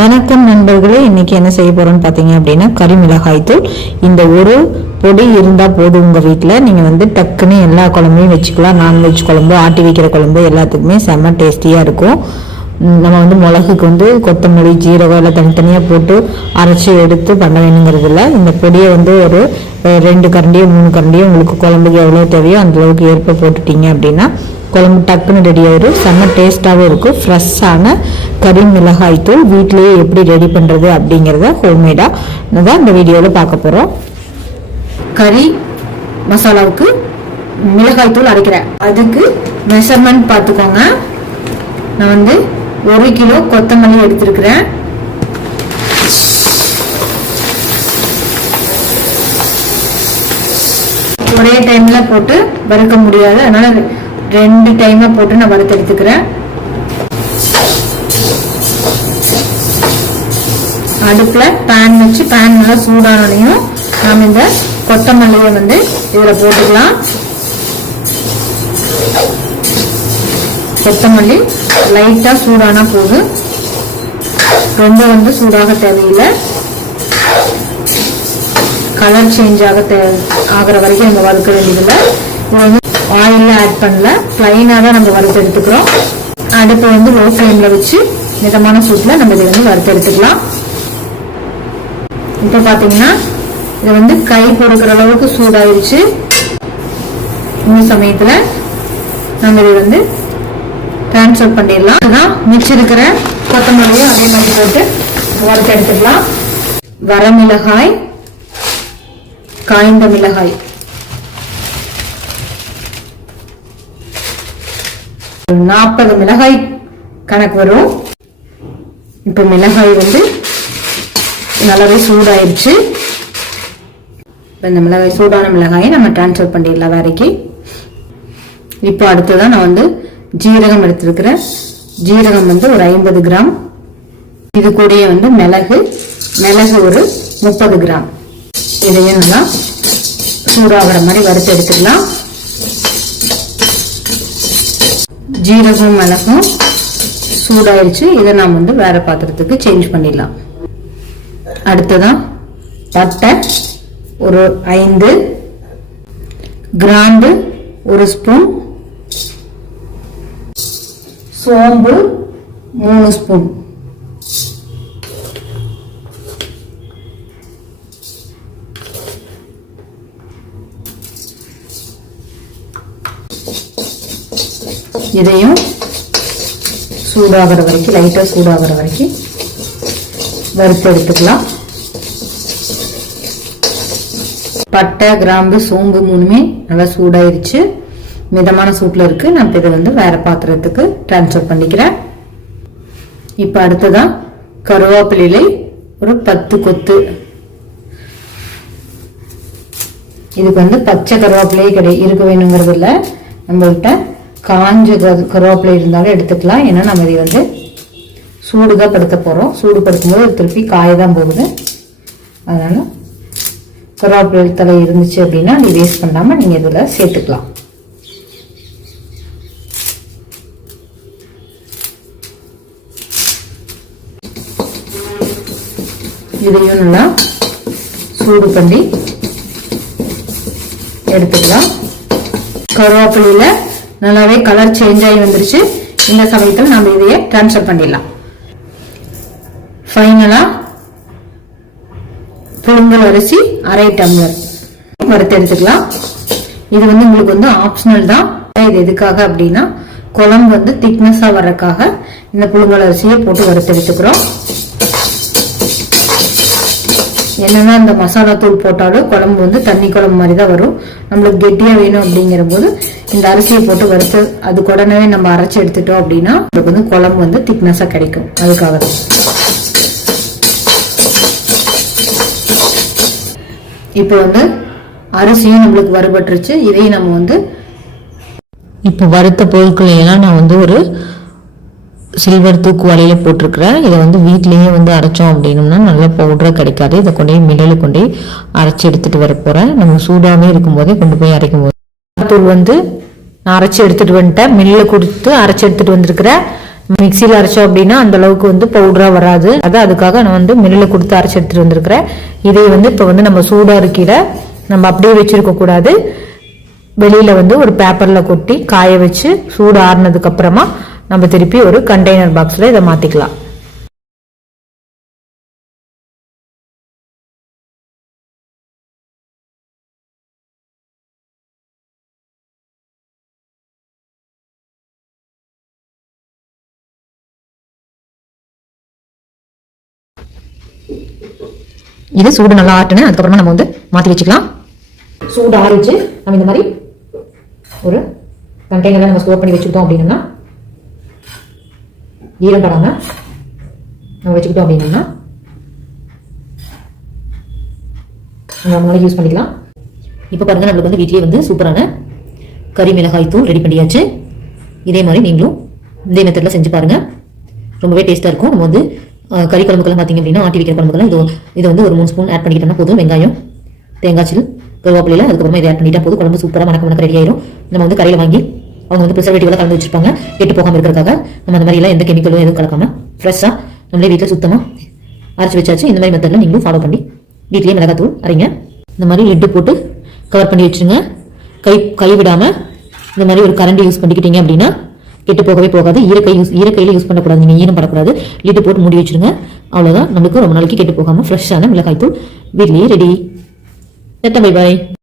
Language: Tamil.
வணக்கம் நண்பர்களே இன்னைக்கு என்ன செய்ய போறோம்னு பார்த்தீங்க அப்படின்னா கறி தூள். இந்த ஒரு பொடி இருந்தால் போதும் உங்கள் வீட்டில் நீங்கள் வந்து டக்குன்னு எல்லா குழம்பையும் வச்சுக்கலாம். நான்வெஜ் குழம்பு ஆட்டி வைக்கிற குழம்பு எல்லாத்துக்குமே செம்ம டேஸ்டியாக இருக்கும். நம்ம வந்து மிளகுக்கு வந்து கொத்தமல்லி ஜீரகம் எல்லாம் தனித்தனியாக போட்டு அரைச்சி எடுத்து பண்ண வேணுங்கிறது இல்லை. இந்த பொடியை வந்து ஒரு ரெண்டு கரண்டியோ மூணு கரண்டியோ உங்களுக்கு குழம்புக்கு எவ்வளோ தேவையோ அந்தளவுக்கு ஏற்ப போட்டுட்டீங்க அப்படின்னா குழம்பு டக்குன்னு ரெடி ஆயிடும் செம்ம டேஸ்ட்டாகவும் இருக்கும். ஃப்ரெஷ்ஷான கறி மிளகாய் தூள் வீட்டிலேயே எப்படி ரெடி பண்ணுறது அப்படிங்கிறத ஹோம்மேடாக தான் இந்த வீடியோவில் பார்க்க போகிறோம் கறி மசாலாவுக்கு மிளகாய் தூள் அரைக்கிறேன். அதுக்கு மெஷர்மெண்ட் பார்த்துக்கோங்க. நான் வந்து ஒரு கிலோ கொத்தமல்லி எடுத்திருக்கிறேன். ஒரே டைம்ல போட்டு வறுக்க முடியாது. அதனால் ரெண்டு டைமா போட்டு நான் வறுத்து எடுத்துக்கிறேன். அடுப்புல பேன் வச்சு பேன் நல்லா சூடானையும் நாம் இந்த கொத்தமல்லியை வந்து இதுல போட்டுக்கலாம். கொத்தமல்லி லைட்டா சூடானா போதும். ரொம்ப வந்து சூடாக தேவையில்லை. கலர் சேஞ்ச் ஆக தே ஆகிற வரைக்கும் நம்ம வறுக்க வேண்டியதில்லை. இது வந்து ஆயிலில் ஆட் பண்ணல. ப்ளைனாக தான் நம்ம வறுத்து எடுத்துக்கிறோம். அடுப்பை வந்து லோ ஃப்ளேமில் வச்சு மிதமான சூட்டில் நம்ம இதை வந்து வறுத்து எடுத்துக்கலாம். இப்போ பார்த்தீங்கன்னா இது வந்து கை பொறுக்கிற அளவுக்கு சூடாயிருச்சு. இந்த சமயத்தில் நம்ம இதை வந்து ட்ரான்ஸ்ஃபர் பண்ணிடலாம். அதான் மிச்சம் இருக்கிற கொத்தமல்லியும் அதே மாதிரி போட்டு வறுத்து எடுத்துக்கலாம். வரமிளகாய் காய்ந்த மிளகாய். நாற்பது மிளகாய் கணக்கு வரும். இப்போ மிளகாய் வந்து நல்லாவே சூடாயிருச்சு. இப்போ இந்த மிளகாய் சூடான மிளகாயை நம்ம டிரான்ஸ்ஃபர் பண்ணிடலாம் வேலைக்கு. இப்போ அடுத்ததான் நான் வந்து ஜீரகம் எடுத்திருக்கிறேன். ஜீரகம் வந்து ஒரு ஐம்பது கிராம். இது கூடயே வந்து மிளகு. மிளகு ஒரு முப்பது கிராம். இதையும் நல்லா சூடாகிற மாதிரி வறுத்து எடுத்துக்கலாம். ஜீரகம் மிளகும் சூடாயிருச்சு. இதை நாம் வந்து வேற பாத்திரத்துக்கு சேஞ்ச் பண்ணிடலாம். அடுத்ததான் பட்டை ஒரு ஐந்து கிராம்பு ஒரு ஸ்பூன் சோம்பு மூணு ஸ்பூன். இதையும் சூடாகிற வரைக்கும் லைட்டாக சூடாகிற வரைக்கும் வறுத்து எடுத்துக்கலாம். பட்டை கிராம்பு சோம்பு மூணுமே நல்லா சூடாயிருச்சு. மிதமான சூட்டில் இருக்கு. நான் இப்போ இதை வந்து வேற பாத்திரத்துக்கு ட்ரான்ஸ்ஃபர் பண்ணிக்கிறேன். இப்போ அடுத்ததான் கருவேப்பிலை ஒரு பத்து கொத்து. இதுக்கு வந்து பச்சை கருவேப்பிலையே கிடை இருக்க வேணுங்கிறது இல்லை. நம்மள்கிட்ட காஞ்ச கருவேப்பிலை இருந்தாலும் எடுத்துக்கலாம். ஏன்னா நம்ம இதை வந்து சூடுதான் படுத்த போகிறோம் சூடுபடுத்தும் போது திருப்பி காய தான் போகுது. அதனால கருவேப்பிலை தலை இருந்துச்சு அப்படின்னா அது வேஸ்ட் பண்ணாமல் நீங்கள் இதில் சேர்த்துக்கலாம். இதையும் நல்லா சூடு பண்ணி எடுத்துக்கலாம். கருவேப்பிலையில நல்லாவே கலர் சேஞ்ச் ஆகி வந்துருச்சு. இந்த சமயத்தில் நம்ம இதையே ட்ரான்ஸ்ஃபர் பண்ணிடலாம். ஃபைனலாக புழுங்கல் அரிசி அரை டம்ளர். வறுத்து எடுத்துக்கலாம். இது வந்து உங்களுக்கு வந்து ஆப்ஷனல் தான். இது எதுக்காக அப்படின்னா குழம்பு வந்து திக்னஸாக வர்றதுக்காக இந்த புழுங்கல் அரிசியை போட்டு வறுத்து எடுத்துக்கிறோம். என்னன்னா இந்த மசாலா தூள் போட்டாலும் குழம்பு வந்து தண்ணி குழம்பு மாதிரி தான் வரும். நம்மளுக்கு கெட்டியா வேணும் அப்படிங்கிற போது இந்த அரிசியை போட்டு வறுத்து அது உடனே நம்ம அரைச்சு எடுத்துட்டோம் அப்படின்னா நமக்கு வந்து குழம்பு வந்து திக்னஸாக கிடைக்கும். அதுக்காக தான் இப்போ வந்து அரிசியும் நம்மளுக்கு வறுபட்டுருச்சு. இதையும் நம்ம வந்து இப்போ வறுத்த பொருட்களை எல்லாம் நான் வந்து ஒரு சில்வர் தூக்கு வலையில் போட்டிருக்கிறேன் இதை வந்து வீட்லேயே வந்து அரைச்சோம் அப்படின்னோம்னா நல்ல பவுடராக கிடைக்காது. இதை கொண்டு போய் மில்லில் கொண்டு போய் அரைச்சி எடுத்துட்டு வர போகிறேன் நம்ம சூடாகவே இருக்கும்போதே கொண்டு போய் அரைக்கும் போது. தூள் வந்து நான் அரைச்சி எடுத்துட்டு வந்துட்டேன். மில்லில் கொடுத்து அரைச்சி எடுத்துட்டு வந்திருக்கிறேன் மிக்சியில் அரைச்சோம் அப்படின்னா அந்த அளவுக்கு வந்து பவுடராக வராது. அது அதுக்காக நான் வந்து மில்லில் கொடுத்து அரைச்சி எடுத்துட்டு வந்திருக்கிறேன். இதை வந்து இப்போ வந்து நம்ம சூடாக இருக்கையில நம்ம அப்படியே வச்சிருக்க கூடாது. வெளியில் வந்து ஒரு பேப்பரில் கொட்டி காய வச்சு சூடு ஆறுனதுக்கு அப்புறமா நம்ம திருப்பி ஒரு கண்டெய்னர் பாக்ஸ்ல இதை மாத்திக்கலாம். இது சூடு நல்லா ஆட்டுனேன் அதுக்கப்புறமா நம்ம வந்து மாத்தி வச்சுக்கலாம். சூடு ஆறிச்சு நம்ம இந்த மாதிரி ஒரு கண்டெய்னரில் நம்ம ஸ்டோர் பண்ணி வச்சுக்கிட்டோம் அப்படின்னா ஈரம் படாம நம்ம வச்சுக்கிட்டோம் அப்படின்னா நம்ம நாளைக்கு யூஸ் பண்ணிக்கலாம். இப்போ பாருங்கள் நம்மளுக்கு வந்து வீட்டிலேயே வந்து சூப்பரான கறி மிளகாய் தூள் ரெடி பண்ணியாச்சு. இதே மாதிரி நீங்களும் இதே மெத்தடில் செஞ்சு பாருங்கள் ரொம்பவே டேஸ்ட்டாக இருக்கும். நம்ம வந்து கறி குழம்புக்கெல்லாம் பார்த்தீங்க அப்படின்னா ஆட்டி வைக்கிற குழம்புக்கெல்லாம் இது இது வந்து ஒரு மூணு ஸ்பூன் ஆட் பண்ணிக்கிட்டோம்னா போதும். வெங்காயம் தேங்காய் சில் கருவேப்பிலையில அதுக்கப்புறமா இதை ஆட் பண்ணிட்டா போதும். குழம்பு சூப்பராக மணக்க மணக்க ரெடி ஆயிரும். நம்ம வந்து கடையில் வாங்கி அவங்க வந்து ப்ரிசர்வேட்டிவ்லாம் கலந்து வச்சிருப்பாங்க. கெட்டு போகாமல் இருக்கிறதுக்காக நம்ம அந்த மாதிரிலாம் எந்த கெமிக்கலும் எதுவும் கலக்காமல் ஃப்ரெஷ்ஷாக நம்மளே வீட்டில் சுத்தமாக அரைச்சி வச்சாச்சு. இந்த மாதிரி மெத்தடில் நீங்களும் ஃபாலோ பண்ணி வீட்லேயே மிளகாத்தூள் அரைங்க. இந்த மாதிரி லெட்டு போட்டு கவர் பண்ணி வச்சுருங்க. கை கை விடாமல் இந்த மாதிரி ஒரு கரண்டி யூஸ் பண்ணிக்கிட்டீங்க அப்படின்னா கெட்டு போகவே போகாது. ஈரக்கை யூஸ் ஈரக்கையில் யூஸ் பண்ணக்கூடாது. நீங்கள் ஈரம் படக்கூடாது. லிட்டு போட்டு மூடி வச்சுருங்க. அவ்வளோதான் நம்மளுக்கு ரொம்ப நாளைக்கு கெட்டு போகாமல் ஃப்ரெஷ்ஷான மிளகாய் தூள் வீட்லேயே ரெடி பை பாய்